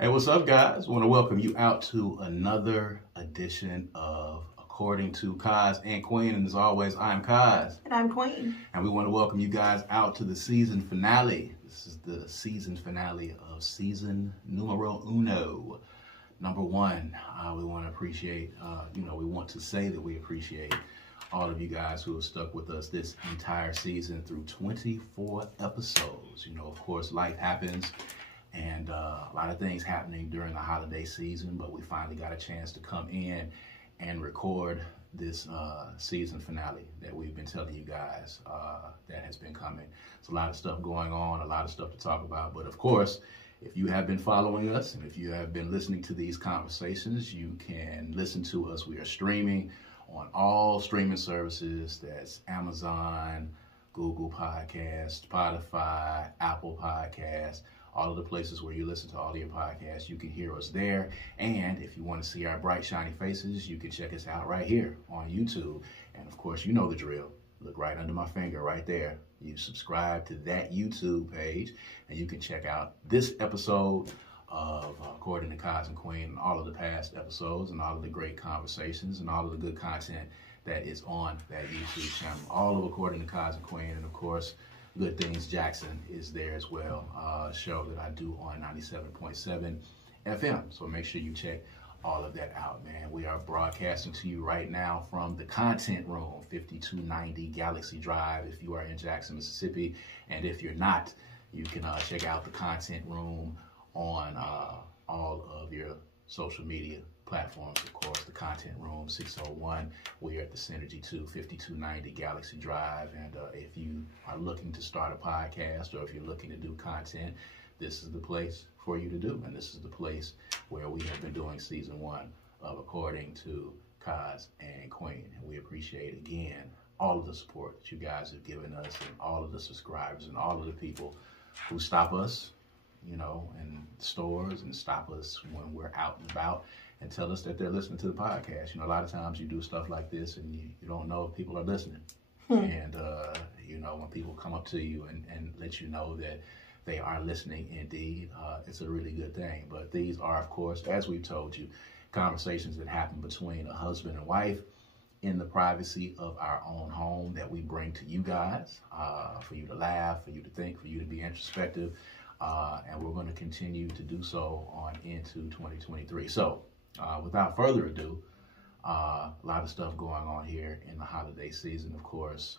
Hey, what's up, guys? I want to welcome you out to another edition of According to Kaz and Queen. And as always, I'm Kaz. And I'm Queen. And we want to welcome you guys out to the season finale. This is the season finale of season numero uno. Number one, we want to appreciate, we want to say that we appreciate all of you guys who have stuck with us this entire season through 24 episodes. You know, of course, life happens. And a lot of things happening during the holiday season, but we finally got a chance to come in and record this season finale that we've been telling you guys that has been coming. It's a lot of stuff going on, a lot of stuff to talk about. But of course, if you have been following us and if you have been listening to these conversations, you can listen to us. We are streaming on all streaming services. That's Amazon, Google Podcasts, Spotify, Apple Podcasts. All of the places where you listen to all of your podcasts, you can hear us there. And if you want to see our bright, shiny faces, you can check us out right here on YouTube. And of course, you know the drill. Look right under my finger right there. You subscribe to that YouTube page, and you can check out this episode of According to Kaz and Queen, and all of the past episodes, and all of the great conversations, and all of the good content that is on that YouTube channel. All of According to Kaz and Queen, and of course, Good Things Jackson is there as well, a show that I do on 97.7 FM. So make sure you check all of that out, man. We are broadcasting to you right now from the content room, 5290 Galaxy Drive, if you are in Jackson, Mississippi. And if you're not, you can check out the content room on all of your social media platforms. Of course, the content room 601. We are at the Synergy 2, 5290 Galaxy Drive. And if you are looking to start a podcast, or if you're looking to do content, this is the place for you to do. And this is the place where we have been doing season one of According to Kaz and Queen. And we appreciate, again, all of the support that you guys have given us, and all of the subscribers, and all of the people who stop us, you know, in stores, and stop us when we're out and about, and tell us that they're listening to the podcast. You know, a lot of times you do stuff like this and you don't know if people are listening. And, you know, when people come up to you and let you know that they are listening indeed, it's a really good thing. But these are, of course, as we've told you, conversations that happen between a husband and wife in the privacy of our own home that we bring to you guys, for you to laugh, for you to think, for you to be introspective. And we're going to continue to do so on into 2023. So, without further ado, a lot of stuff going on here in the holiday season, of course.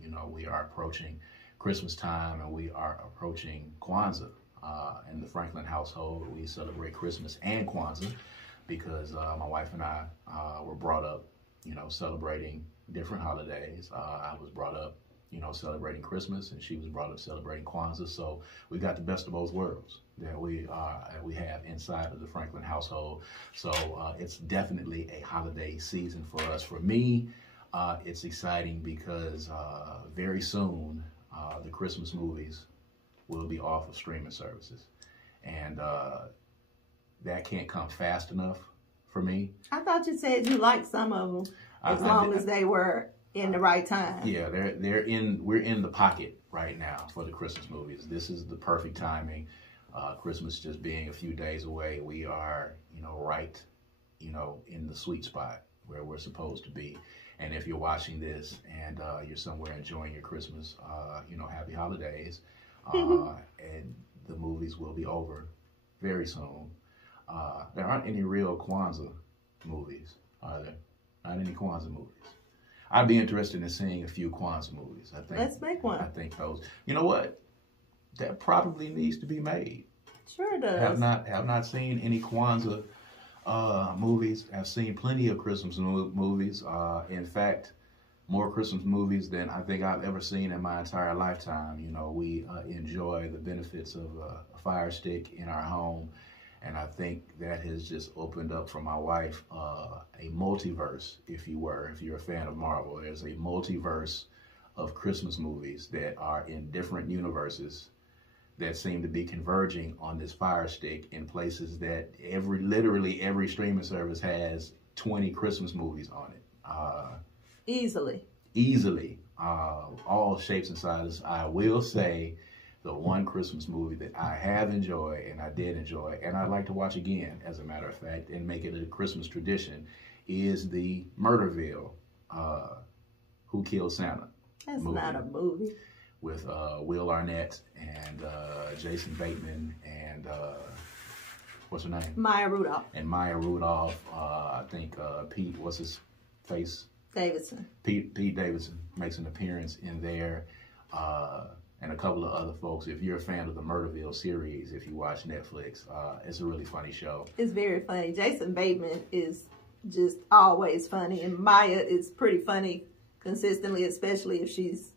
You know, we are approaching Christmas time, and we are approaching Kwanzaa. In the Franklin household, we celebrate Christmas and Kwanzaa because my wife and I were brought up, you know, celebrating different holidays. I was brought up, you know, celebrating Christmas, and she was brought up celebrating Kwanzaa. So we got the best of both worlds that we have inside of the Franklin household. So it's definitely a holiday season for us. For me, it's exciting because very soon the Christmas movies will be off of streaming services, and that can't come fast enough for me. I thought you said you liked some of them as long as they were in the right time. Yeah, we're in the pocket right now for the Christmas movies. This is the perfect timing. Christmas just being a few days away, we are, you know, right, you know, in the sweet spot where we're supposed to be. And if you're watching this and you're somewhere enjoying your Christmas, you know, happy holidays. And the movies will be over very soon. There aren't any real Kwanzaa movies, are there? Not any Kwanzaa movies. I'd be interested in seeing a few Kwanzaa movies. I think. Let's make one. I think those. You know what? That probably needs to be made. Sure does. Have not seen any Kwanzaa movies. I've seen plenty of Christmas movies. In fact, more Christmas movies than I think I've ever seen in my entire lifetime. You know, we enjoy the benefits of a Fire Stick in our home. And I think that has just opened up for my wife a multiverse, if you're a fan of Marvel. There's a multiverse of Christmas movies that are in different universes that seem to be converging on this Fire Stick in places that literally every streaming service has 20 Christmas movies on it. Easily. All shapes and sizes. I will say the one Christmas movie that I have enjoyed and I did enjoy, and I'd like to watch again, as a matter of fact, and make it a Christmas tradition, is the Murderville, Who Killed Santa? That's not a movie. With Will Arnett and Jason Bateman and what's her name? Maya Rudolph. And Maya Rudolph. I think Pete, what's his face? Davidson. Pete Davidson makes an appearance in there. And a couple of other folks. If you're a fan of the Murderville series, if you watch Netflix, it's a really funny show. It's very funny. Jason Bateman is just always funny, and Maya is pretty funny consistently, especially if she's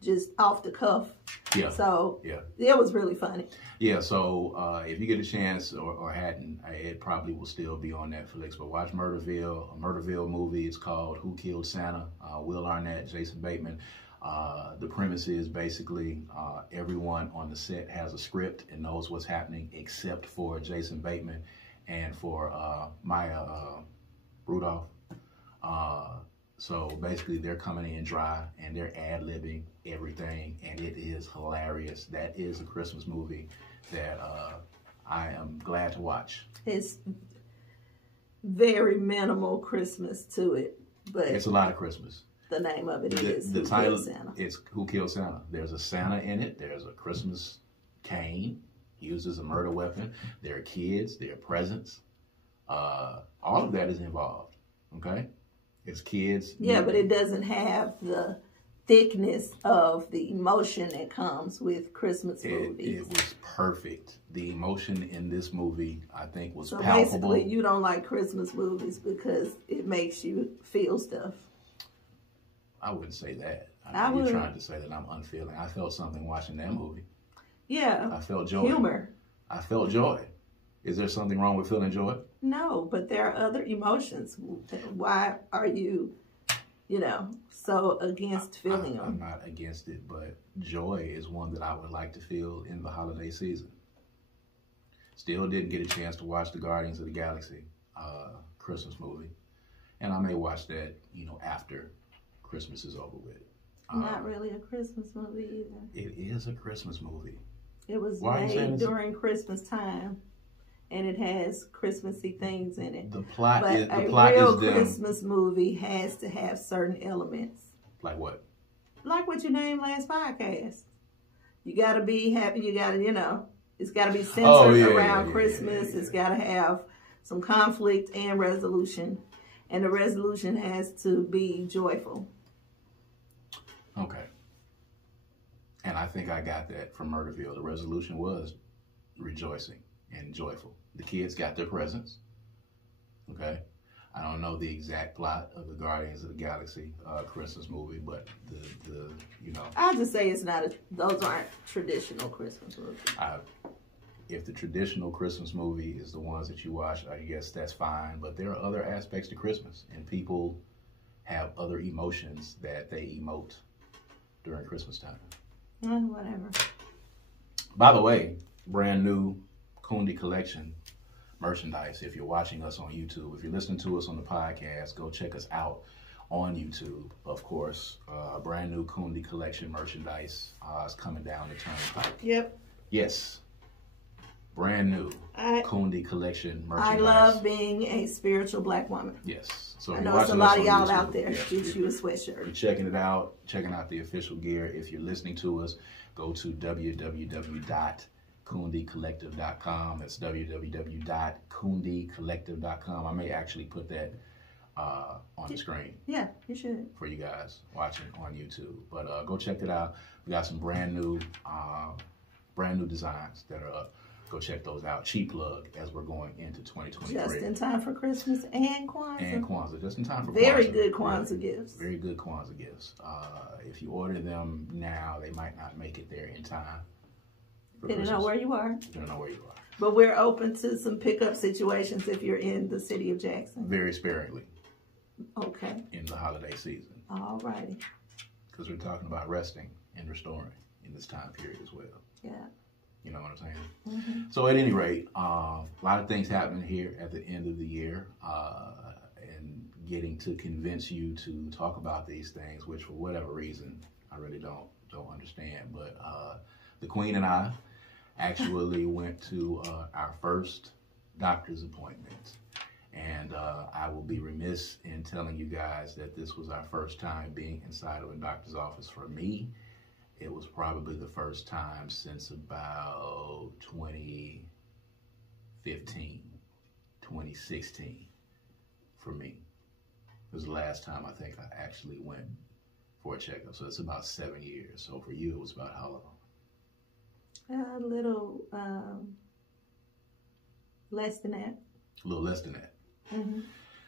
just off the cuff. Yeah. So yeah, it was really funny. Yeah. So if you get a chance or hadn't, it probably will still be on Netflix. But watch Murderville, a Murderville movie. It's called Who Killed Santa? Will Arnett, Jason Bateman. The premise is basically everyone on the set has a script and knows what's happening except for Jason Bateman and for Maya Rudolph. So basically they're coming in dry and they're ad-libbing everything, and it is hilarious. That is a Christmas movie that I am glad to watch. It's very minimal Christmas to it, but it's a lot of Christmas. The name of it is the Who title, Killed Santa. It's Who Killed Santa. There's a Santa in it. There's a Christmas cane. Uses a murder weapon. There are kids. There are presents. All of that is involved. Okay? It's kids. Yeah, but it doesn't have the thickness of the emotion that comes with Christmas movies. It was perfect. The emotion in this movie, I think, was palpable. So basically, you don't like Christmas movies because it makes you feel stuff. I wouldn't say that. You're trying to say that I'm unfeeling. I felt something watching that movie. Yeah. I felt joy. Humor. I felt joy. Is there something wrong with feeling joy? No, but there are other emotions. Why are you, so against feeling them? I'm not against it, but joy is one that I would like to feel in the holiday season. Still didn't get a chance to watch the Guardians of the Galaxy Christmas movie. And I may watch that, after Christmas is over with. Not really a Christmas movie either. It is a Christmas movie. It was made during Christmas time, and it has Christmassy things in it. The plot but is a real Christmas movie has to have certain elements. Like what? Like what you named last podcast. You got to be happy. You got to, it's got to be centered around Christmas. It's got to have some conflict and resolution, and the resolution has to be joyful. Okay. And I think I got that from Murderville. The resolution was rejoicing and joyful. The kids got their presents. Okay. I don't know the exact plot of the Guardians of the Galaxy Christmas movie, but I'll just say those aren't traditional Christmas movies. If the traditional Christmas movie is the ones that you watch, I guess that's fine. But there are other aspects to Christmas, and people have other emotions that they emote during Christmas time. Whatever. By the way, brand new Kundi Collection merchandise. If you're watching us on YouTube, if you're listening to us on the podcast, go check us out on YouTube, of course. Brand new Kundi Collection merchandise is coming down the turnpike. Yep. Yes. Brand new Kundi Collection merchandise. I love being a spiritual black woman. Yes. So I know there's a lot of y'all out there. Get you a sweatshirt. You're checking it out, checking out the official gear. If you're listening to us, go to www.kundicollective.com. That's www.kundicollective.com. I may actually put that on the screen. Yeah, you should. For you guys watching on YouTube. But go check it out. We got some brand new designs that are up. Go check those out. Cheap plug as we're going into 2023. Just in time for Christmas and Kwanzaa. And Kwanzaa. Just in time for Very Kwanzaa. good Kwanzaa gifts. Very good Kwanzaa gifts. If you order them now, they might not make it there in time. Depending on where you are. Depending on where you are. But we're open to some pickup situations if you're in the city of Jackson. Very sparingly. Okay. In the holiday season. All righty. Because we're talking about resting and restoring in this time period as well. Yeah. You know what I'm saying? Mm-hmm. So at any rate, a lot of things happening here at the end of the year, and getting to convince you to talk about these things, which for whatever reason I really don't understand. But the Queen and I actually went to our first doctor's appointment. And I will be remiss in telling you guys that this was our first time being inside of a doctor's office for me. It was probably the first time since about 2015, 2016 for me. It was the last time I think I actually went for a checkup. So it's about 7 years. So for you, it was about how long? A little less than that. A little less than that. Mm-hmm.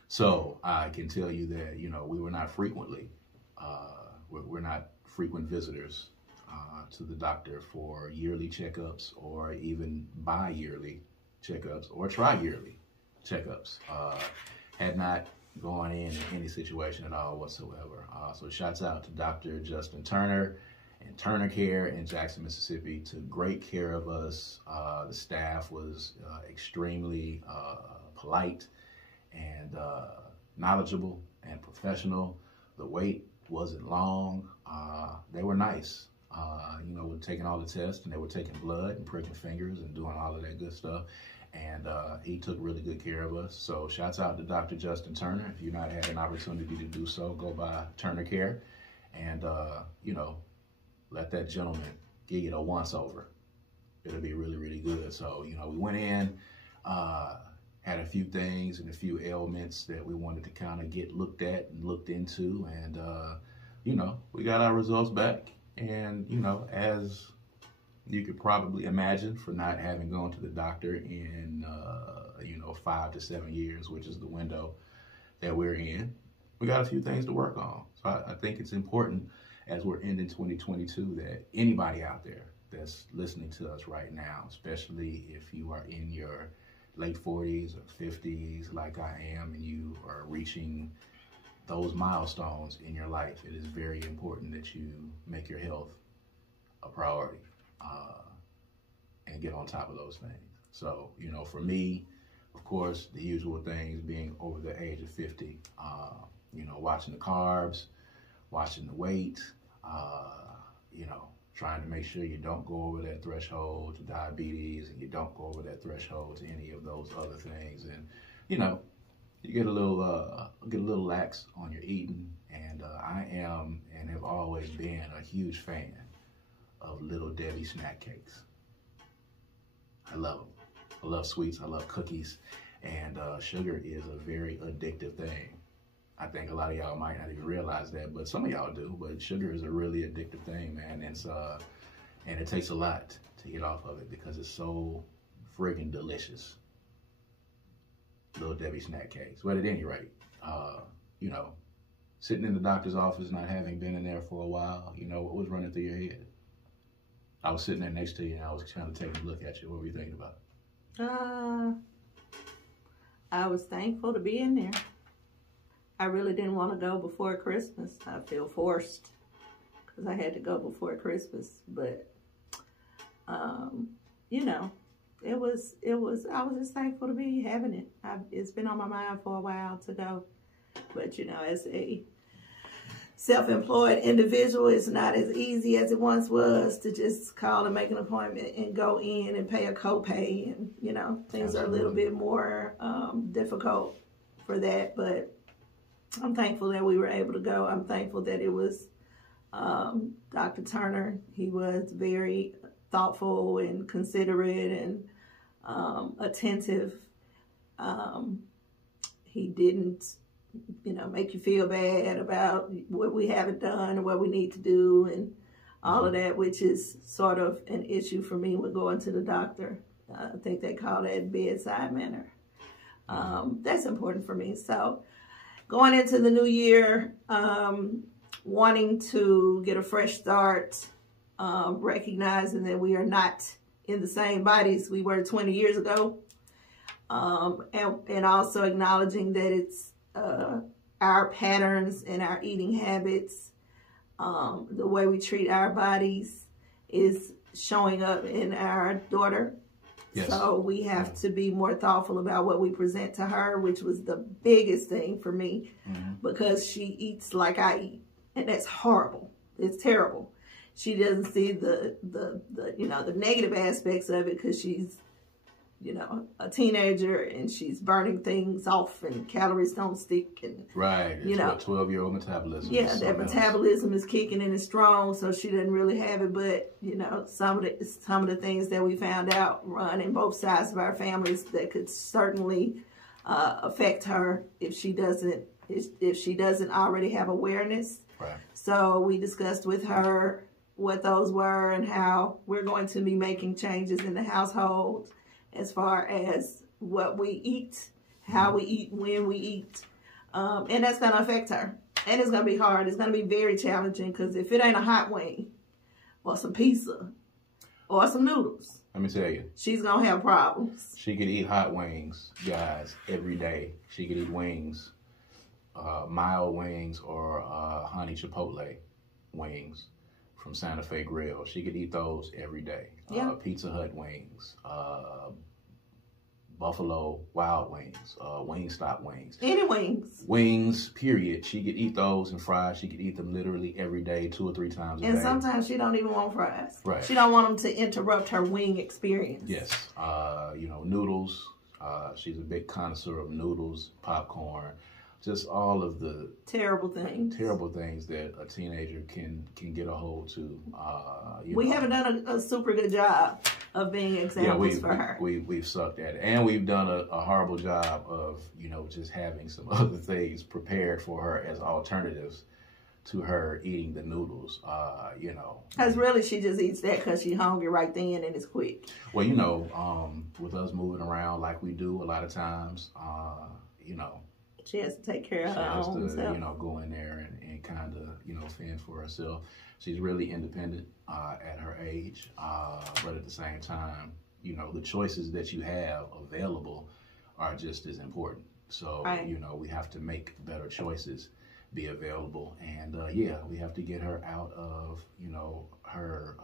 So I can tell you that, you know, we were not frequently, we're not frequent visitors to the doctor for yearly checkups or even bi-yearly checkups or tri-yearly checkups. Had not gone in any situation at all whatsoever. So shouts out to Dr. Justin Turner and Turner Care in Jackson, Mississippi. Took great care of us. The staff was extremely polite and knowledgeable and professional. The wait wasn't long. They were nice. You know, we're taking all the tests, and they were taking blood and pricking fingers and doing all of that good stuff. And he took really good care of us. So shouts out to Dr. Justin Turner. If you've not had an opportunity to do so, go by Turner Care and, you know, let that gentleman give you a once over. It'll be really, really good. So, you know, we went in, had a few things and a few ailments that we wanted to kind of get looked at and looked into. And, you know, we got our results back. And, you know, as you could probably imagine, for not having gone to the doctor in, you know, 5 to 7 years, which is the window that we're in, we got a few things to work on. So I think it's important as we're ending 2022 that anybody out there that's listening to us right now, especially if you are in your late 40s or 50s like I am, and you are reaching those milestones in your life, it is very important that you make your health a priority and get on top of those things. So, you know, for me, of course, the usual things, being over the age of 50, you know, watching the carbs, watching the weight, you know, trying to make sure you don't go over that threshold to diabetes, and you don't go over that threshold to any of those other things. And, you know, you get a little lax on your eating. And I am and have always been a huge fan of Little Debbie snack cakes. I love them. I love sweets. I love cookies. And sugar is a very addictive thing. I think a lot of y'all might not even realize that, but some of y'all do. But sugar is a really addictive thing, man. And it takes a lot to get off of it because it's so friggin' delicious. Little Debbie snack cakes. But at any rate, you know, sitting in the doctor's office, not having been in there for a while, you know, what was running through your head? I was sitting there next to you, and I was kind of taking a look at you. What were you thinking about? I was thankful to be in there. I really didn't want to go before Christmas. I feel forced because I had to go before Christmas. But, you know, I was just thankful to be having it. It's been on my mind for a while to go. But, you know, as a self-employed individual, it's not as easy as it once was to just call and make an appointment and go in and pay a copay. And, you know, things are a little bit more difficult for that. But I'm thankful that we were able to go. I'm thankful that it was Dr. Turner. He was very thoughtful and considerate and attentive. He didn't, you know, make you feel bad about what we haven't done or what we need to do and all of that, which is sort of an issue for me with going to the doctor. I think they call that bedside manner. That's important for me. So going into the new year, wanting to get a fresh start, recognizing that we are not in the same bodies we were 20 years ago, and also acknowledging that it's our patterns and our eating habits, the way we treat our bodies is showing up in our daughter. Yes. So we have to be more thoughtful about what we present to her, which was the biggest thing for me, because she eats like I eat, and that's horrible. It's terrible. she doesn't see the you know, the negative aspects of it because she's, you know, a teenager and she's burning things off and calories don't stick and right. You know, 12-year-old metabolism. Yeah, that metabolism is kicking in and strong, so she doesn't really have it. But you know, some of the things that we found out run in both sides of our families that could certainly affect her if she doesn't already have awareness. Right. So we discussed with her what those were and how we're going to be making changes in the household as far as what we eat, how we eat, when we eat. And that's going to affect her. And it's going to be hard. It's going to be very challenging because if it ain't a hot wing or some pizza or some noodles, let me tell you, she's going to have problems. She could eat hot wings, guys, every day. She could eat wings, mild wings or honey chipotle wings from Santa Fe Grill. She could eat those every day. Yeah. Pizza Hut wings, Buffalo Wild Wings, Wingstop wings. Any wings. Wings, period. She could eat those and fries. She could eat them literally every day, 2 or 3 times a day. And sometimes she don't even want fries. Right. She don't want them to interrupt her wing experience. Yes. You know, noodles. She's a big connoisseur of noodles, popcorn, just all of the terrible things that a teenager can get a hold to. We haven't done a super good job of being examples for her. We've sucked at it, and we've done a horrible job of, you know, just having some other things prepared for her as alternatives to her eating the noodles. You know, because really she just eats that because she's hungry right then and it's quick. Well, you know, with us moving around like we do a lot of times, you know, she has to take care of her own self. You know, go in there and kind of, you know, fend for herself. She's really independent at her age, but at the same time, you know, the choices that you have available are just as important. So, right. You know, we have to make better choices be available. And, yeah, we have to get her out of, you know, her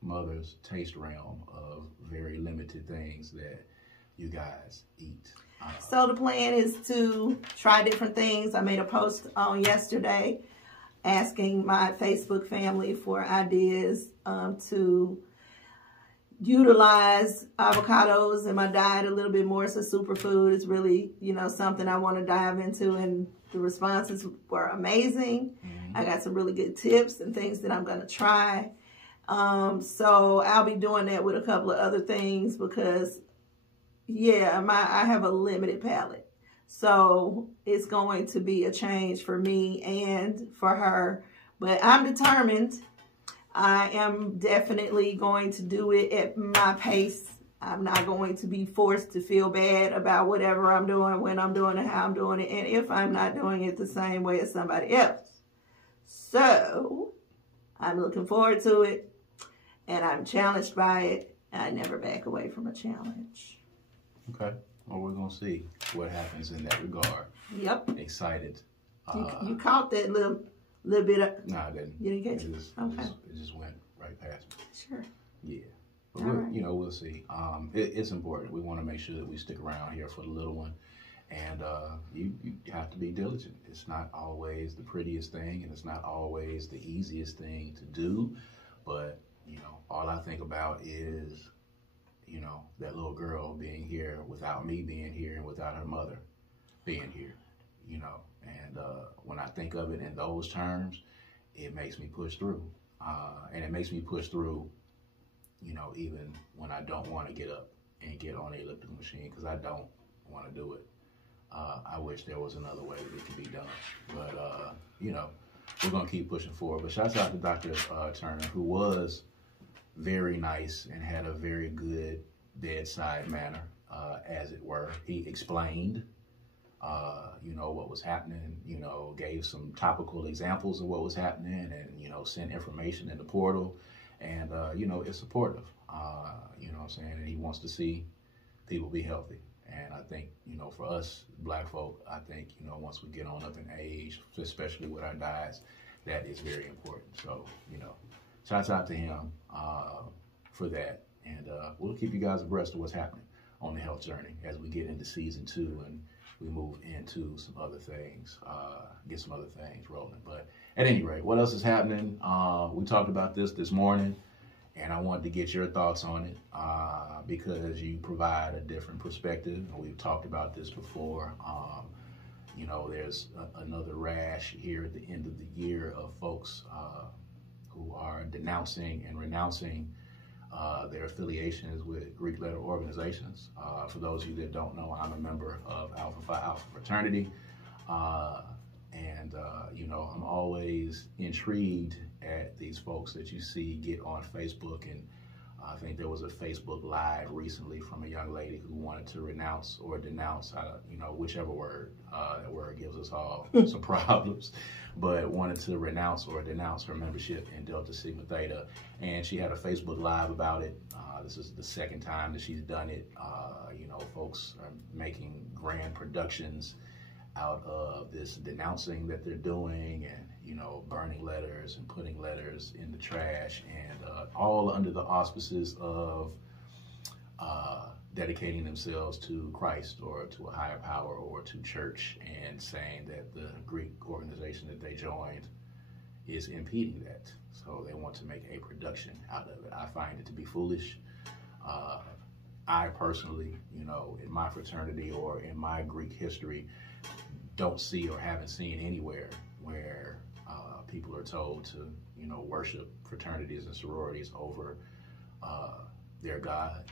mother's taste realm of very limited things that you guys eat. So the plan is to try different things. I made a post on yesterday asking my Facebook family for ideas to utilize avocados in my diet a little bit more. It's a superfood. It's really, you know, something I want to dive into, and the responses were amazing. Mm-hmm. I got some really good tips and things that I'm going to try. So I'll be doing that with a couple of other things because, yeah, I have a limited palate. So it's going to be a change for me and for her. But I'm determined. I am definitely going to do it at my pace. I'm not going to be forced to feel bad about whatever I'm doing, when I'm doing it, how I'm doing it, and if I'm not doing it the same way as somebody else. So I'm looking forward to it, and I'm challenged by it. I never back away from a challenge. Okay. Well, we're going to see what happens in that regard. Yep. Excited. You caught that little bit of... No, I didn't. You didn't catch it? Okay. It just went right past me. Sure. Yeah. But right. You know, we'll see. It's important. We want to make sure that we stick around here for the little one. And you have to be diligent. It's not always the prettiest thing, and it's not always the easiest thing to do. But, you know, all I think about is, you know, that little girl being here without me being here and without her mother being here, you know. And when I think of it in those terms, it makes me push through. And it makes me push through, you know, even when I don't want to get up and get on the elliptical machine, because I don't want to do it. I wish there was another way that it could be done. But, you know, we're going to keep pushing forward. But shouts out to Dr. Turner, who was very nice and had a very good bedside manner, as it were. He explained, you know, what was happening, you know, gave some topical examples of what was happening, and, you know, sent information in the portal. And, you know, it's supportive, you know what I'm saying? And he wants to see people be healthy. And I think, you know, for us black folk, I think, you know, once we get on up in age, especially with our diets, that is very important. So, you know, shouts out to him for that. And we'll keep you guys abreast of what's happening on the health journey as we get into season 2 and we move into some other things, get some other things rolling. But at any rate, what else is happening? We talked about this morning, and I wanted to get your thoughts on it because you provide a different perspective. We've talked about this before. You know, there's another rash here at the end of the year of folks who are denouncing and renouncing their affiliations with Greek letter organizations. For those of you that don't know, I'm a member of Alpha Phi Alpha Fraternity. You know, I'm always intrigued at these folks that you see get on Facebook. And I think there was a Facebook Live recently from a young lady who wanted to renounce or denounce, you know, whichever word. That word gives us all some problems. But wanted to renounce or denounce her membership in Delta Sigma Theta. And she had a Facebook Live about it. This is the second time that she's done it. You know, folks are making grand productions out of this denouncing that they're doing, and, you know, burning letters and putting letters in the trash, and all under the auspices of dedicating themselves to Christ or to a higher power or to church, and saying that the Greek organization that they joined is impeding that. So they want to make a production out of it. I find it to be foolish. I personally, you know, in my fraternity or in my Greek history, don't see or haven't seen anywhere where people are told to, you know, worship fraternities and sororities over their God,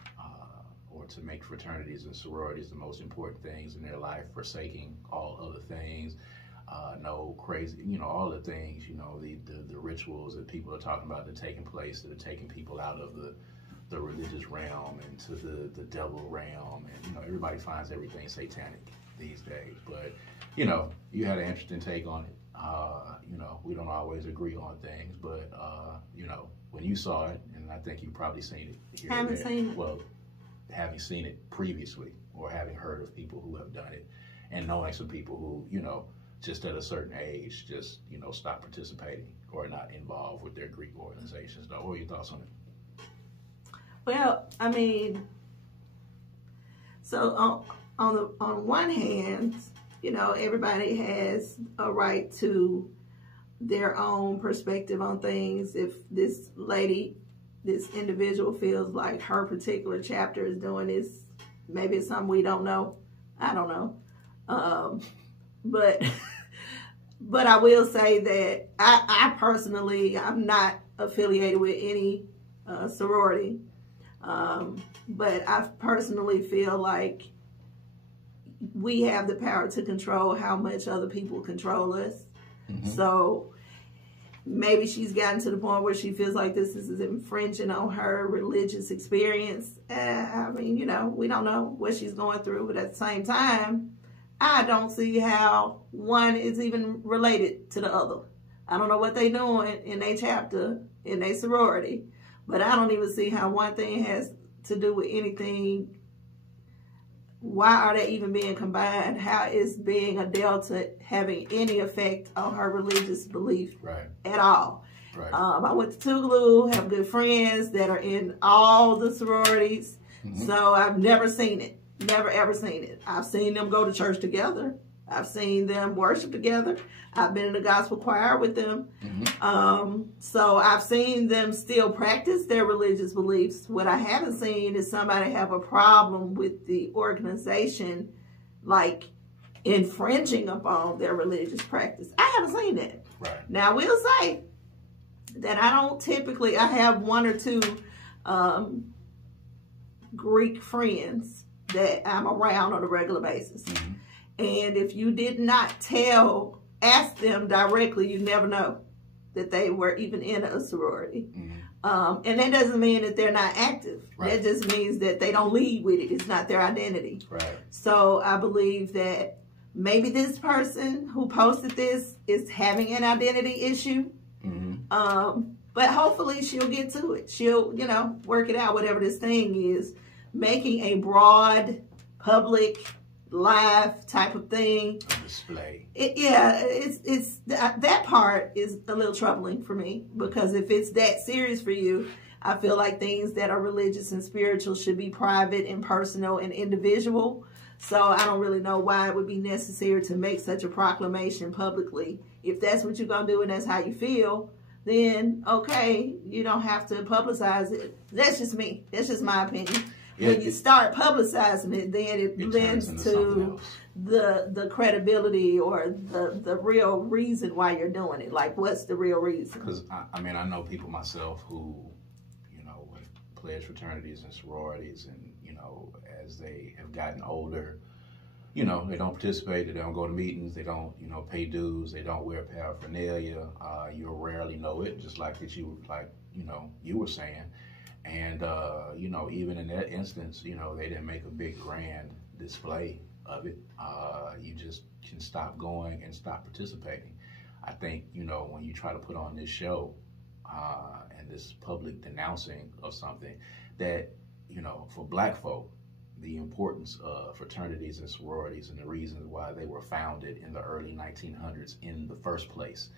or to make fraternities and sororities the most important things in their life, forsaking all other things. No crazy, you know, all the things, you know, the rituals that people are talking about that are taking place, that are taking people out of the religious realm into the devil realm. And, you know, everybody finds everything satanic these days. But, you know, you had an interesting take on it. You know, we don't always agree on things, but, you know, when you saw it, and I think you've probably seen it here. Haven't seen it. Well, having seen it previously, or having heard of people who have done it, and knowing some people who, you know, just at a certain age, just, you know, stop participating or not involved with their Greek organizations. Now, what are your thoughts on it? Well, I mean, so on one hand, you know, everybody has a right to their own perspective on things. If this lady, this individual feels like her particular chapter is doing this, maybe it's something we don't know. I don't know. But I will say that I personally, I'm not affiliated with any sorority. But I personally feel like we have the power to control how much other people control us. Mm-hmm. So maybe she's gotten to the point where she feels like this is infringing on her religious experience. I mean, you know, we don't know what she's going through, but at the same time, I don't see how one is even related to the other. I don't know what they're doing in their chapter, in their sorority, but I don't even see how one thing has to do with anything. Why are they even being combined? How is being a Delta having any effect on her religious belief at all? Right. I went to Tougaloo, have good friends that are in all the sororities, so I've never seen it. Never ever seen it. I've seen them go to church together. I've seen them worship together. I've been in the gospel choir with them. So I've seen them still practice their religious beliefs. What I haven't seen is somebody have a problem with the organization, like infringing upon their religious practice. I haven't seen that. Right. Now I will say that I don't typically, I have one or two Greek friends that I'm around on a regular basis. And if you did not ask them directly, you never know that they were even in a sorority. And that doesn't mean that they're not active. Right. That just means that they don't lead with it. It's not their identity. Right. So I believe that maybe this person who posted this is having an identity issue. But hopefully she'll get to it. She'll, you know, work it out, whatever this thing is. Making a broad, public, live type of thing. A display. That part is a little troubling for me, because if it's that serious for you, I feel like things that are religious and spiritual should be private and personal and individual. So I don't really know why it would be necessary to make such a proclamation publicly. If that's what you're going to do and that's how you feel, then okay, you don't have to publicize it. That's just me. That's just my opinion. When you start publicizing it, then it lends to the credibility or the real reason why you're doing it. Like, what's the real reason? Because, I mean, I know people myself who, you know, have pledged fraternities and sororities, and, you know, as they have gotten older, you know, they don't participate, they don't go to meetings, they don't, you know, pay dues, they don't wear paraphernalia. You'll rarely know it, just like that you were saying. And, you know, even in that instance, you know, they didn't make a big grand display of it. You just can stop going and stop participating. I think, you know, when you try to put on this show and this public denouncing of something that, you know, for black folk, the importance of fraternities and sororities and the reasons why they were founded in the early 1900s in the first place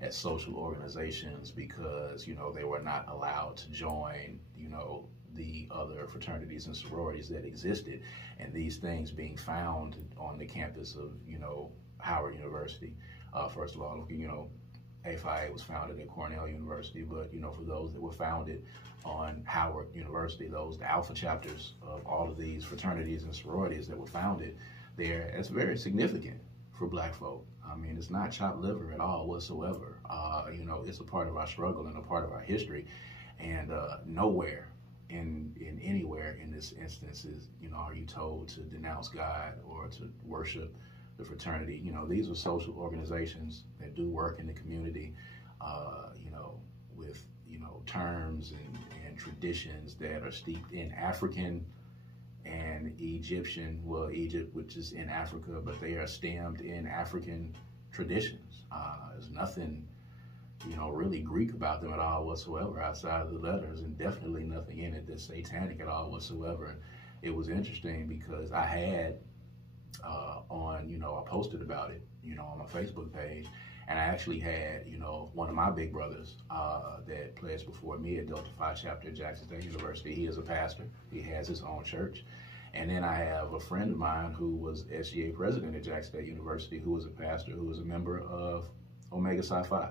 as social organizations, because, you know, they were not allowed to join, you know, the other fraternities and sororities that existed, and these things being found on the campus of, you know, Howard University. First of all, you know, AFIA was founded at Cornell University, but, you know, for those that were founded on Howard University, the alpha chapters of all of these fraternities and sororities that were founded there, it's very significant for black folk. I mean, it's not chopped liver at all whatsoever. You know, it's a part of our struggle and a part of our history. And nowhere in anywhere in this instance is, you know, are you told to denounce God or to worship the fraternity. You know, these are social organizations that do work in the community, you know, with, you know, terms and traditions that are steeped in African and Egyptian, well, Egypt, which is in Africa, but they are stemmed in African traditions. There's nothing, you know, really Greek about them at all whatsoever outside of the letters, and definitely nothing in it that's satanic at all whatsoever. It was interesting because I had on, you know, I posted about it, you know, on my Facebook page, and I actually had, you know, one of my big brothers that pledged before me at Delta Phi chapter at Jackson State University. He is a pastor. He has his own church. And then I have a friend of mine who was SGA president at Jackson State University, who was a pastor, who was a member of Omega Psi Phi,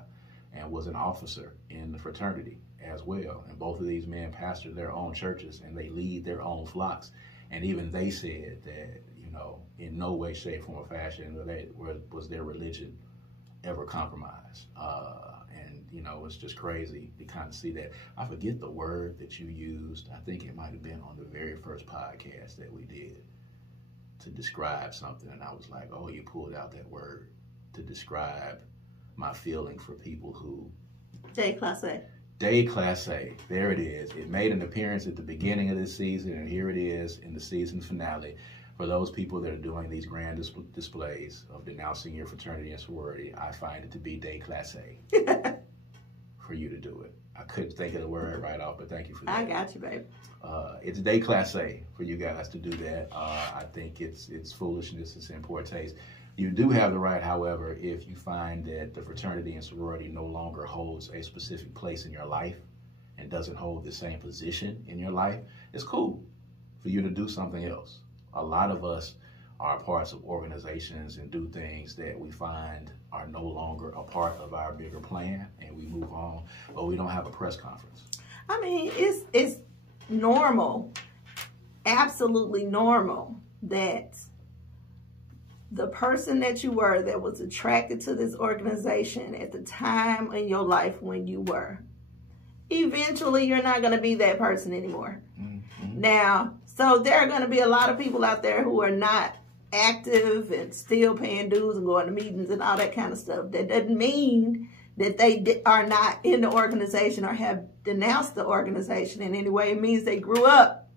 and was an officer in the fraternity as well. And both of these men pastor their own churches, and they lead their own flocks. And even they said that, you know, in no way, shape, form, or fashion was their religion ever compromised. And, you know, it's just crazy to kind of see that. I forget the word that you used. I think it might have been on the very first podcast that we did to describe something. And I was like, oh, you pulled out that word to describe my feeling for people who... Déclassé. Déclassé. There it is. It made an appearance at the beginning of this season, and here it is in the season finale. For those people that are doing these grand displays of denouncing your fraternity and sorority, I find it to be déclassé for you to do it. I couldn't think of the word right off, but thank you for that. I got you, babe. It's déclassé for you guys to do that. I think it's foolishness. It's in poor taste. You do have the right, however, if you find that the fraternity and sorority no longer holds a specific place in your life and doesn't hold the same position in your life, it's cool for you to do something else. A lot of us are parts of organizations and do things that we find are no longer a part of our bigger plan, and we move on, but we don't have a press conference. I mean, it's normal, absolutely normal, that the person that you were that was attracted to this organization at the time in your life when you were, eventually you're not going to be that person anymore. Mm-hmm. Now, so there are going to be a lot of people out there who are not active and still paying dues and going to meetings and all that kind of stuff. That doesn't mean that they are not in the organization or have denounced the organization in any way. It means they grew up.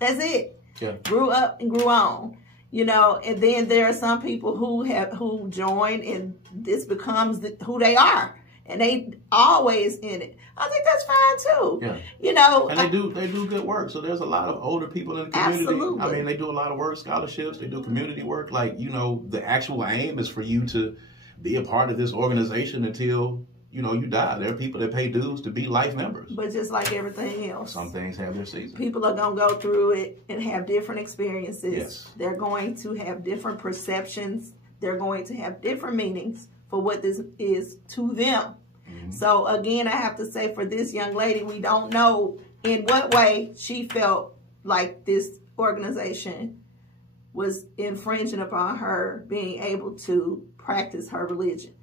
That's it. Yeah. Grew up and grew on. You know, and then there are some people who join, and this becomes who they are, and they always in it. I think that's fine too. Yeah. You know, and they do good work. So there's a lot of older people in the community. Absolutely. I mean, they do a lot of work, scholarships. They do community work. Like, you know, the actual aim is for you to be a part of this organization until you know, you die. There are people that pay dues to be life members. But just like everything else, some things have their season. People are going to go through it and have different experiences. Yes. They're going to have different perceptions. They're going to have different meanings for what this is to them. Mm-hmm. So again, I have to say, for this young lady, we don't know in what way she felt like this organization was infringing upon her being able to practice her religion.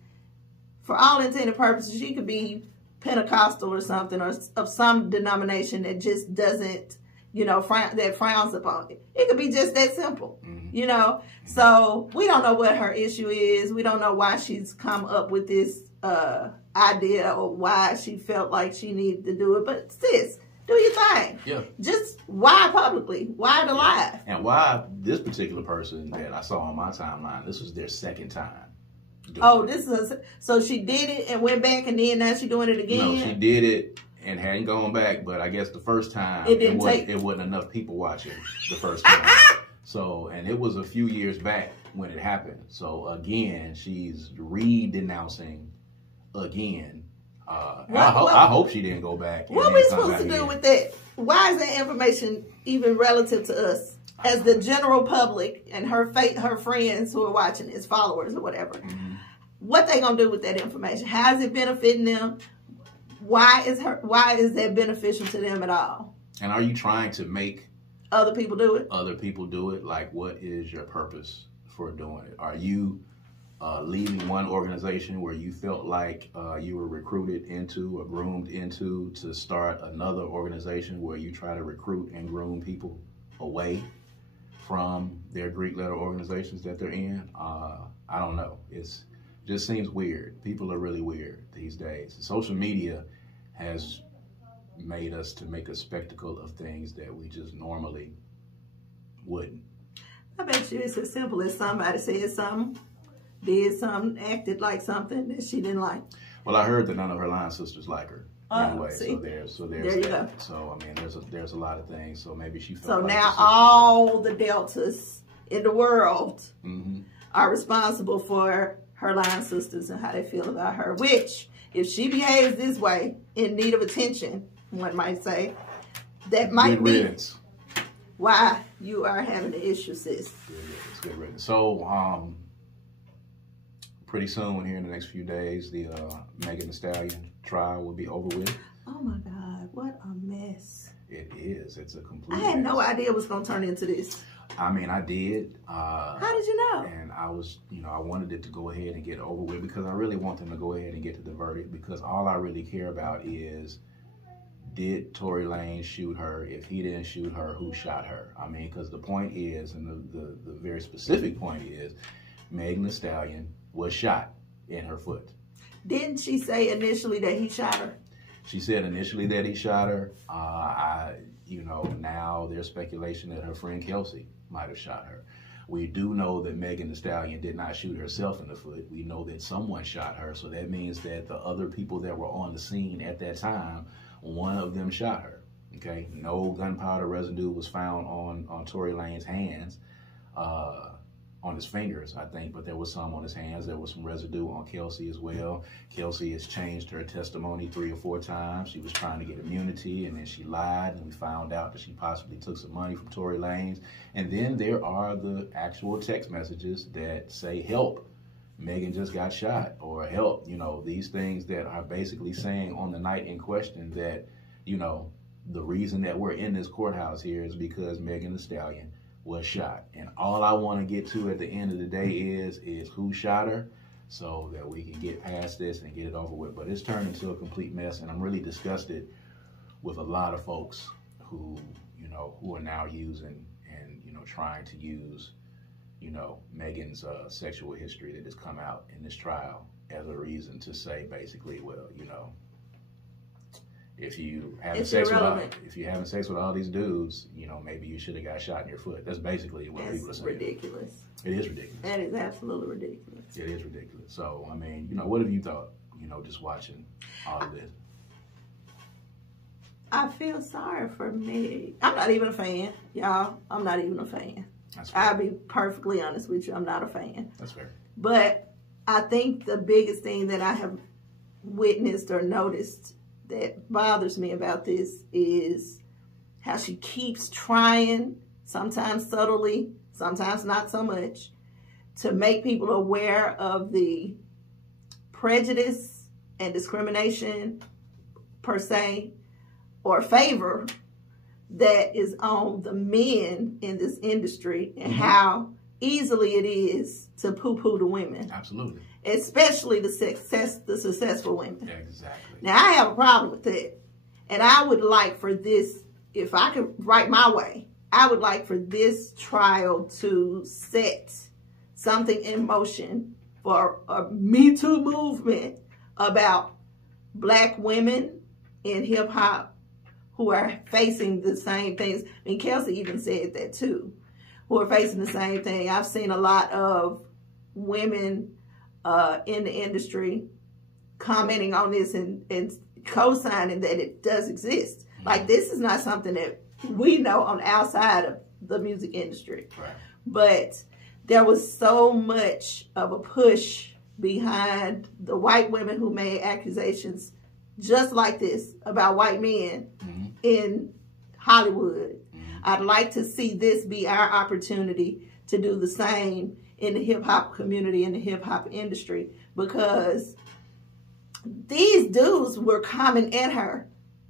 For all intents and purposes, she could be Pentecostal or something, or of some denomination that just doesn't, you know, that frowns upon it. It could be just that simple, mm-hmm. you know. So we don't know what her issue is. We don't know why she's come up with this idea, or why she felt like she needed to do it. But sis, do your thing. Yeah. Just why publicly? Why the live? And why this particular person that I saw on my timeline, this was their second time. Oh, this is so she did it and went back, and then now she's doing it again? No, she did it and hadn't gone back, but I guess the first time it wasn't enough people watching the first time. So, and it was a few years back when it happened. So again, she's re-denouncing again. I hope she didn't go back. What are we supposed to do with that? Why is that information even relative to us as the general public and her friends who are watching, his followers or whatever? Mm-hmm. What they gonna do with that information? How is it benefiting them? Why is that beneficial to them at all? And are you trying to make other people do it? Other people do it. Like, what is your purpose for doing it? Are you leaving one organization where you felt like you were recruited into or groomed into to start another organization where you try to recruit and groom people away from their Greek letter organizations that they're in? I don't know. It's just seems weird. People are really weird these days. Social media has made us to make a spectacle of things that we just normally wouldn't. I bet you it's as simple as somebody said something, did something, acted like something that she didn't like. Well, I heard that none of her line sisters like her. Anyway, see? so there you that. Go. So I mean, there's a lot of things. So maybe she felt. So like now all the deltas in the world mm-hmm. are responsible for her line sisters and how they feel about her. Which, if she behaves this way, in need of attention, one might say, that might good be riddance. Why you are having the issue, sis. It's good riddance. So pretty soon, here in the next few days, the Meg Tory Trial will be over with. Oh my God, what a mess. It is. It's a complete I had mess. No idea it was going to turn into this. I mean, I did. How did you know? And I was, I wanted it to go ahead and get over with because I really want them to go ahead and get to the verdict, because all I really care about is, did Tory Lanez shoot her? If he didn't shoot her, who shot her? I mean, because the point is, and the very specific point is, Meg Tory Trial was shot in her foot. Didn't she say initially that he shot her? She said initially that he shot her. Now there's speculation that her friend Kelsey might have shot her. We do know that Meg Tory Trial did not shoot herself in the foot. We know that someone shot her, so that means that the other people that were on the scene at that time, one of them shot her. Okay, no gunpowder residue was found on Tory Lanez's hands, on his fingers, I think, but there was some on his hands. There was some residue on Kelsey as well. Kelsey has changed her testimony 3 or 4 times. She was trying to get immunity, and then she lied, and we found out that she possibly took some money from Tory Lanez. And then there are the actual text messages that say, help, Megan just got shot, or help, these things that are basically saying on the night in question that, the reason that we're in this courthouse here is because Meg Tory Trial was shot. And all I want to get to at the end of the day is who shot her, so that we can get past this and get it over with. But it's turned into a complete mess, and I'm really disgusted with a lot of folks who are now using and trying to use Megan's sexual history that has come out in this trial as a reason to say basically, well, if you having sex with all these dudes, maybe you should have got shot in your foot. That's basically what people are saying. Ridiculous. It is ridiculous. That is absolutely ridiculous. It is ridiculous. So, I mean, what have you thought, just watching all of this? I feel sorry for Meg. I'm not even a fan, y'all. I'm not even a fan. That's fair. I'll be perfectly honest with you. I'm not a fan. That's fair. But I think the biggest thing that I have witnessed or noticed that bothers me about this is how she keeps trying, sometimes subtly, sometimes not so much, to make people aware of the prejudice and discrimination per se, or favor that is on the men in this industry, and how easily it is to poo-poo the women. Absolutely. Especially the successful women. Exactly. Now, I have a problem with that. And I would like for this, if I could write my way, I would like for this trial to set something in motion for a Me Too movement about Black women in hip-hop who are facing the same things. I mean, Kelsey even said that too, who are facing the same thing. I've seen a lot of women in the industry commenting on this and co-signing that it does exist. Like, this is not something that we know on the outside of the music industry. Right. But there was so much of a push behind the white women who made accusations just like this about white men in Hollywood. I'd like to see this be our opportunity to do the same in the hip-hop community, in the hip-hop industry, because these dudes were coming at her,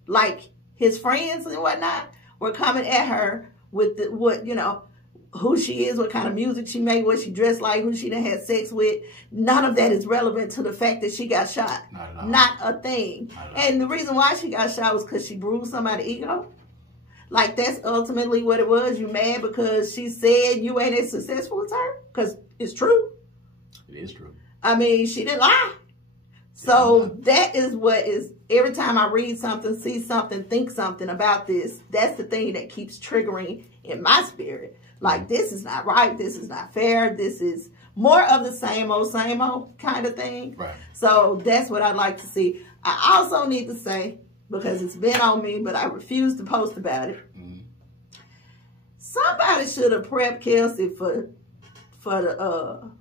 like his friends and whatnot were coming at her with who she is, what kind of music she made, what she dressed like, who she done had sex with. None of that is relevant to the fact that she got shot. Not a thing. And the reason why she got shot was because she bruised somebody's ego. Like, that's ultimately what it was. You mad because she said you ain't as successful as her? Because it's true. It is true. I mean, she didn't lie. So that is what is, every time I read something, see something, think something about this, that's the thing that keeps triggering in my spirit. Like, this is not right. This is not fair. This is more of the same old kind of thing. Right. So that's what I'd like to see. I also need to say, because it's been on me, but I refuse to post about it. Somebody should have prepped Kelsey for the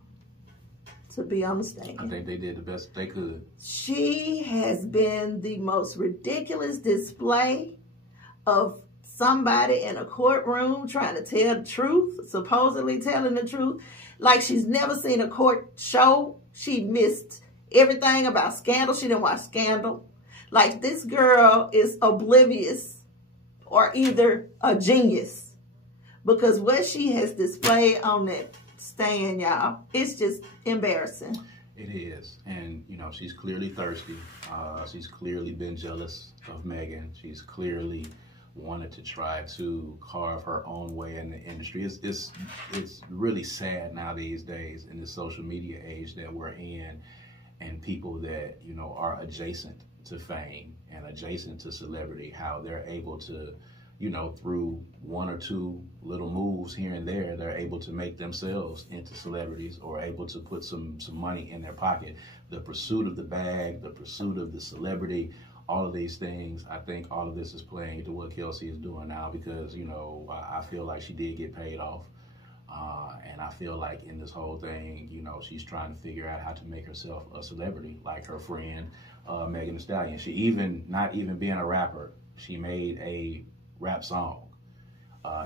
to be on the stand. I think they did the best they could. She has been the most ridiculous display of somebody in a courtroom trying to tell the truth, supposedly telling the truth. Like, she's never seen a court show. She missed everything about Scandal. She didn't watch Scandal. Like, this girl is oblivious or either a genius, because what she has displayed on that stand, y'all, it's just embarrassing. It is. And, you know, she's clearly thirsty. She's clearly been jealous of Megan. She's clearly wanted to try to carve her own way in the industry. It's really sad now these days in the social media age that we're in, and people that, you know, are adjacent to fame and adjacent to celebrity, how they're able to, you know, through one or two little moves here and there, they're able to make themselves into celebrities or able to put some money in their pocket. The pursuit of the bag, the pursuit of the celebrity, all of these things, I think all of this is playing into what Kelsey is doing now, because, you know, I feel like she did get paid off. And I feel like in this whole thing, you know, she's trying to figure out how to make herself a celebrity, like her friend, Megan Thee Stallion. She not even being a rapper, she made a rap song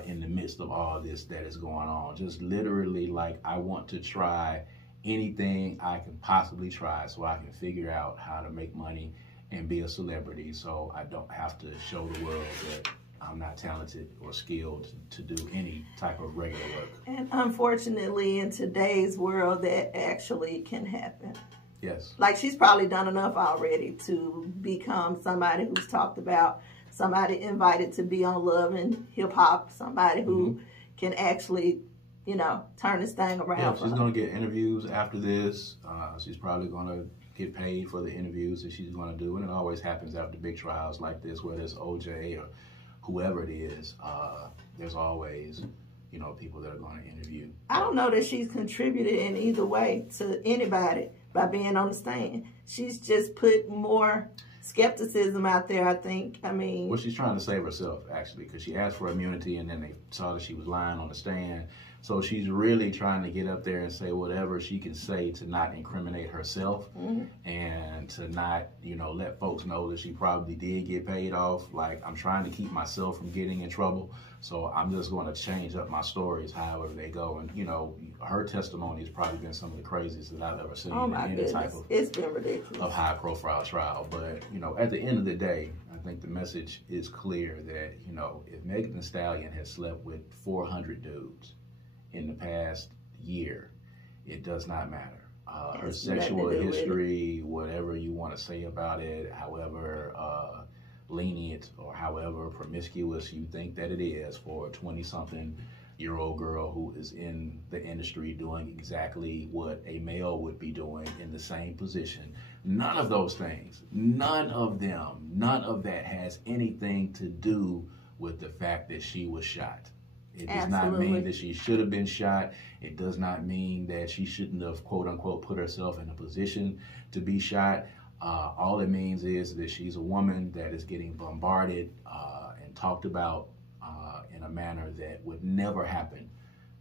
in the midst of all this that is going on. Just literally, like, I want to try anything I can possibly try so I can figure out how to make money and be a celebrity, so I don't have to show the world that I'm not talented or skilled to do any type of regular work. And unfortunately, in today's world, that actually can happen. Yes. Like, she's probably done enough already to become somebody who's talked about, somebody invited to be on Love and Hip Hop, somebody who can actually, you know, turn this thing around. Yeah, she's going to get interviews after this. She's probably going to get paid for the interviews that she's going to do. And it always happens after big trials like this, whether it's OJ or whoever it is. There's always, you know, people that are going to interview. I don't know that she's contributed in either way to anybody by being on the stand. She's just put more skepticism out there, I think. I mean, well, she's trying to save herself, actually, because she asked for immunity and then they saw that she was lying on the stand. So she's really trying to get up there and say whatever she can say to not incriminate herself and to not, let folks know that she probably did get paid off. Like, I'm trying to keep myself from getting in trouble. So I'm just going to change up my stories however they go. And, her testimony has probably been some of the craziest that I've ever seen in any type of, it's been ridiculous, of high profile trial. But, at the end of the day, I think the message is clear that, if Meg Thee Stallion has slept with 400 dudes in the past year, it does not matter. Her sexual history, whatever you want to say about it, however lenient or however promiscuous you think that it is for a 20-something-year-old girl who is in the industry doing exactly what a male would be doing in the same position. None of those things, none of that has anything to do with the fact that she was shot. It does not mean that she should have been shot. It does not mean that she shouldn't have, quote unquote, put herself in a position to be shot. All it means is that she's a woman that is getting bombarded and talked about in a manner that would never happen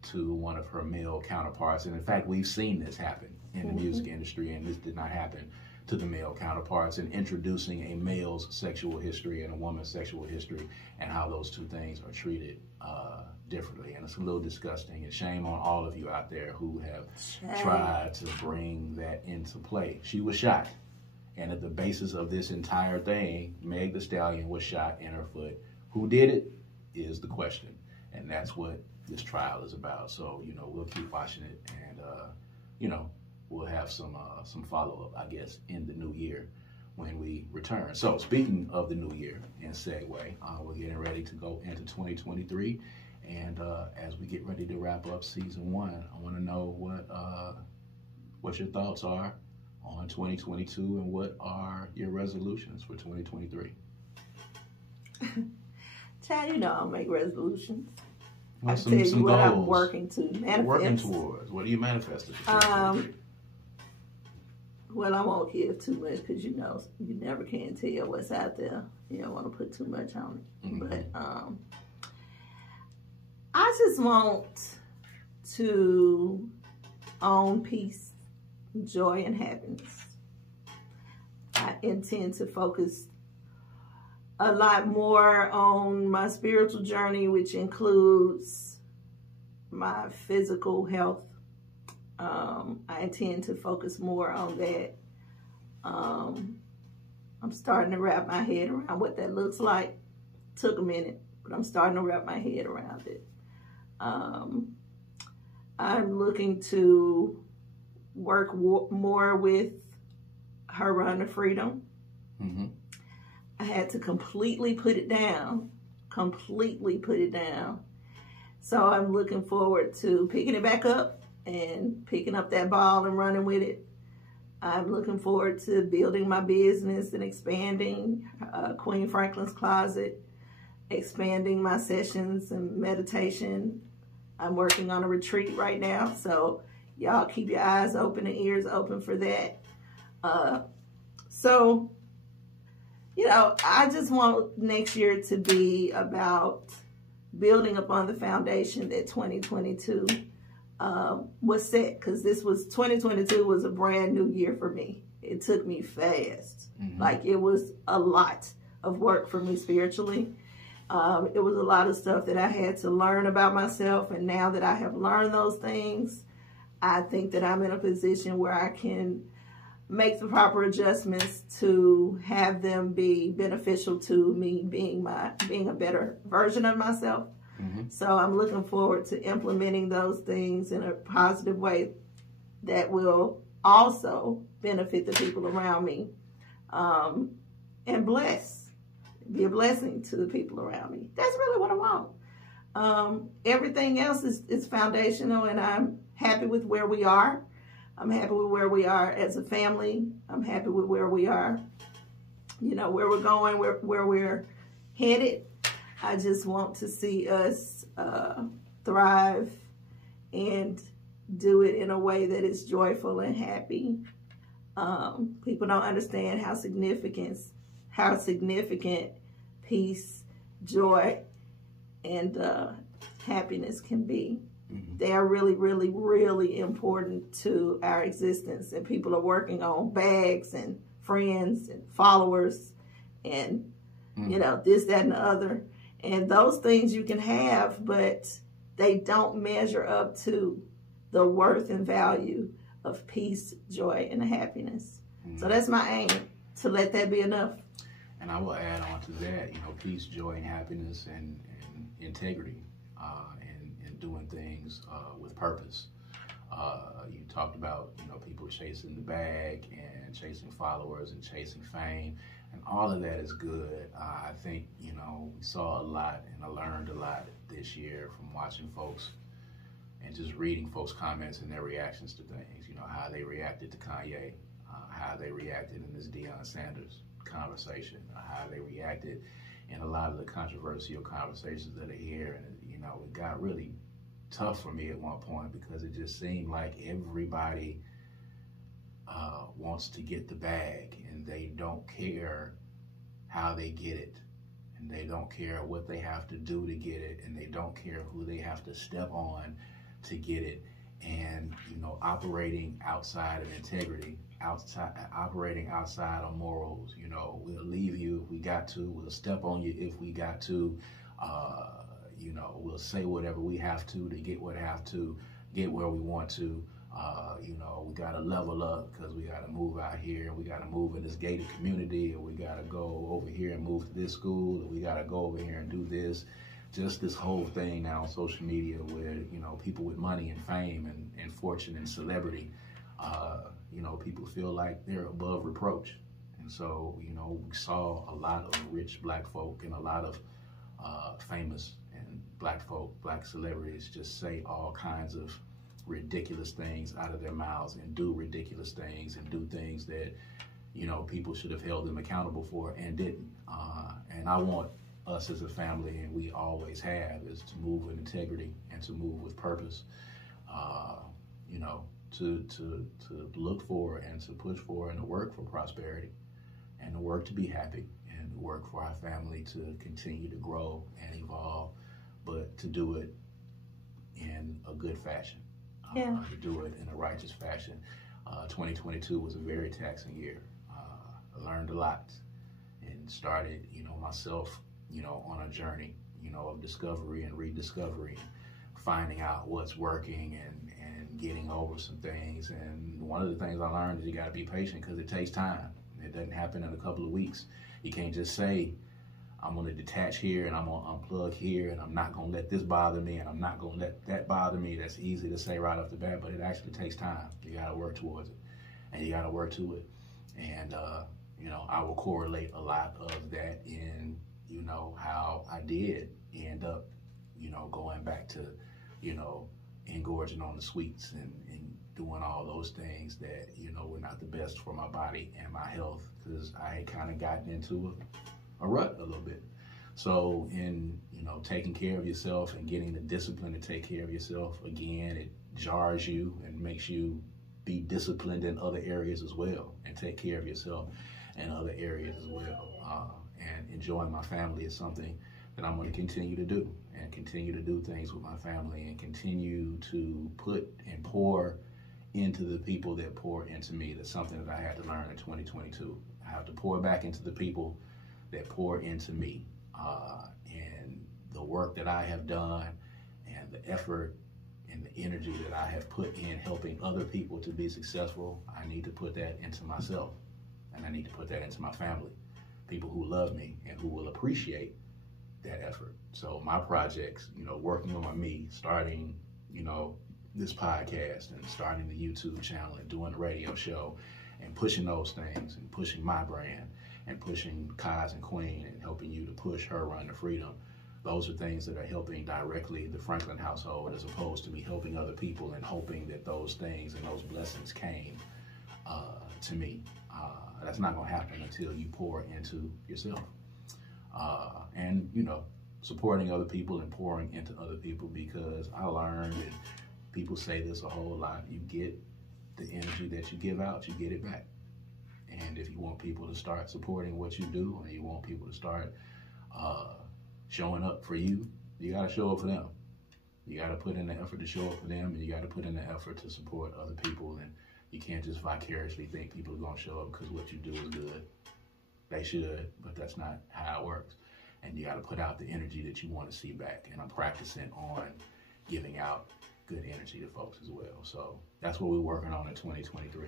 to one of her male counterparts. And in fact, we've seen this happen in the music industry, and this did not happen to the male counterparts, and introducing a male's sexual history and a woman's sexual history and how those two things are treated differently. And it's a little disgusting, and shame on all of you out there who have tried to bring that into play. She was shot, and at the basis of this entire thing, Meg Thee Stallion was shot in her foot. Who did it is the question, and that's what this trial is about. So, we'll keep watching it, and we'll have some follow-up, I guess, in the new year when we return. So, speaking of the new year and segue, we're getting ready to go into 2023. And as we get ready to wrap up season 1, I want to know what your thoughts are on 2022 and what are your resolutions for 2023. Child, I don't make resolutions. Well, I tell you what goals. I'm working to manifest. Working towards. What are you manifesting? Well, I won't give too much because you never can tell what's out there. You don't want to put too much on it. But I just want to own peace, joy, and happiness. I intend to focus a lot more on my spiritual journey, which includes my physical health. I intend to focus more on that. I'm starting to wrap my head around what that looks like. Took a minute, but I'm starting to wrap my head around it. I'm looking to work more with her Run to Freedom. I had to completely put it down. So I'm looking forward to picking it back up and picking up that ball and running with it. I'm looking forward to building my business and expanding Queen Franklin's Closet, expanding my sessions and meditation. I'm working on a retreat right now, so y'all keep your eyes open and ears open for that. So, I just want next year to be about building upon the foundation that 2022 was set, because 2022 was a brand new year for me. It took me fast. Like, it was a lot of work for me spiritually. It was a lot of stuff that I had to learn about myself, and now that I have learned those things, I think that I'm in a position where I can make the proper adjustments to have them be beneficial to me being a better version of myself. So I'm looking forward to implementing those things in a positive way that will also benefit the people around me, and be a blessing to the people around me. That's really what I want. Everything else is foundational, and I'm happy with where we are. I'm happy with where we are as a family. I'm happy with where we are, where we're going, where we're headed. I just want to see us thrive and do it in a way that is joyful and happy. People don't understand how significant peace, joy, and happiness can be. They are really, really, really important to our existence. And people are working on bags and friends and followers and, you know, this, that, and the other. And those things you can have, but they don't measure up to the worth and value of peace, joy, and happiness. So that's my aim, to let that be enough. And I will add on to that, you know, peace, joy, and happiness, and integrity, and doing things with purpose. You talked about, you know, people chasing the bag and chasing followers and chasing fame, and all of that is good. I think, you know, we saw a lot, and I learned a lot this year from watching folks and just reading folks' comments and their reactions to things. You know, how they reacted to Kanye, how they reacted in this Deion Sanders conversation, how they reacted in a lot of the controversial conversations that are here. And, you know, it got really tough for me at one point because it just seemed like everybody wants to get the bag, and they don't care how they get it, and they don't care what they have to do to get it, and they don't care who they have to step on to get it. And, you know, operating outside of integrity, operating outside of morals. You know, we'll leave you if we got to, we'll step on you if we got to, you know, we'll say whatever we have to get what have to get where we want to. You know, we got to level up because we got to move out here, and we got to move in this gated community, and we got to go over here and move to this school, and we got to go over here and do this. Just this whole thing now on social media where, you know, people with money and fame and fortune and celebrity, you know, people feel like they're above reproach. And so, you know, we saw a lot of rich black folk and a lot of famous and black folk, black celebrities just say all kinds of ridiculous things out of their mouths and do ridiculous things and do things that, you know, people should have held them accountable for and didn't. And I want us as a family, and we always have, is to move with integrity and to move with purpose, you know, to look for and to push for and to work for prosperity and to work to be happy and to work for our family to continue to grow and evolve, but to do it in a good fashion, to do it in a righteous fashion. 2022 was a very taxing year. I learned a lot and started, you know, myself, you know, on a journey, you know, of discovery and rediscovery, finding out what's working and getting over some things. And one of the things I learned is you got to be patient because it takes time. It doesn't happen in a couple of weeks. You can't just say, I'm going to detach here and I'm going to unplug here and I'm not going to let this bother me and I'm not going to let that bother me. That's easy to say right off the bat, but it actually takes time. You got to work towards it and you got to work to it. And, you know, I will correlate a lot of that in, you know, how I did end up, you know, going back to, you know, engorging on the sweets and doing all those things that, you know, were not the best for my body and my health, because I had kind of gotten into a rut a little bit. So in, you know, taking care of yourself and getting the discipline to take care of yourself, again, it jars you and makes you be disciplined in other areas as well and take care of yourself in other areas as well. And enjoying my family is something that I'm going to continue to do, and continue to do things with my family and continue to put and pour into the people that pour into me. That's something that I had to learn in 2022. I have to pour back into the people that pour into me. And the work that I have done and the effort and the energy that I have put in helping other people to be successful, I need to put that into myself, and I need to put that into my family. People who love me and who will appreciate that effort. So my projects, you know, working on me, starting, you know, this podcast and starting the YouTube channel and doing the radio show and pushing those things and pushing my brand and pushing Kaz Queen and helping you to push her run to freedom. Those are things that are helping directly the Franklin household, as opposed to me helping other people and hoping that those things and those blessings came to me. That's not going to happen until you pour into yourself. And, you know, supporting other people and pouring into other people, because I learned, and people say this a whole lot, you get the energy that you give out, you get it back. And if you want people to start supporting what you do, and you want people to start showing up for you, you got to show up for them. You got to put in the effort to show up for them, and you got to put in the effort to support other people. And you can't just vicariously think people are going to show up because what you do is good. They should, but that's not how it works. And you got to put out the energy that you want to see back. And I'm practicing on giving out good energy to folks as well. So that's what we're working on in 2023.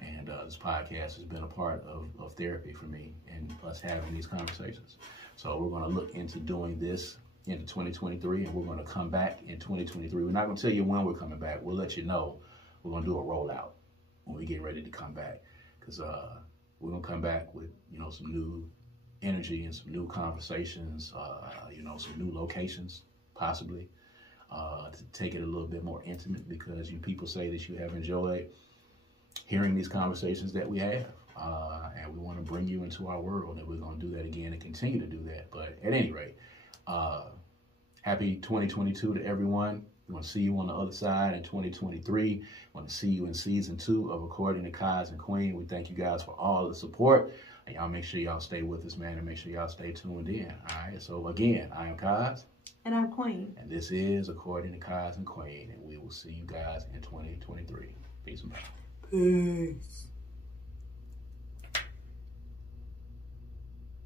And this podcast has been a part of therapy for me and us having these conversations. So we're going to look into doing this into 2023, and we're going to come back in 2023. We're not going to tell you when we're coming back. We'll let you know. We're going to do a rollout when we get ready to come back, because we're going to come back with, some new energy and some new conversations, some new locations, possibly, to take it a little bit more intimate, because you people say that you have enjoyed hearing these conversations that we have, and we want to bring you into our world, and we're going to do that again and continue to do that. But at any rate, happy 2022 to everyone. We want to see you on the other side in 2023. We want to see you in season 2 of According to Kaz Queen. We thank you guys for all the support. And y'all make sure y'all stay with us, man, and make sure y'all stay tuned in. All right. So again, I am Kaz. And I'm Queen. And this is According to Kaz Queen. And we will see you guys in 2023. Peace and power. Peace.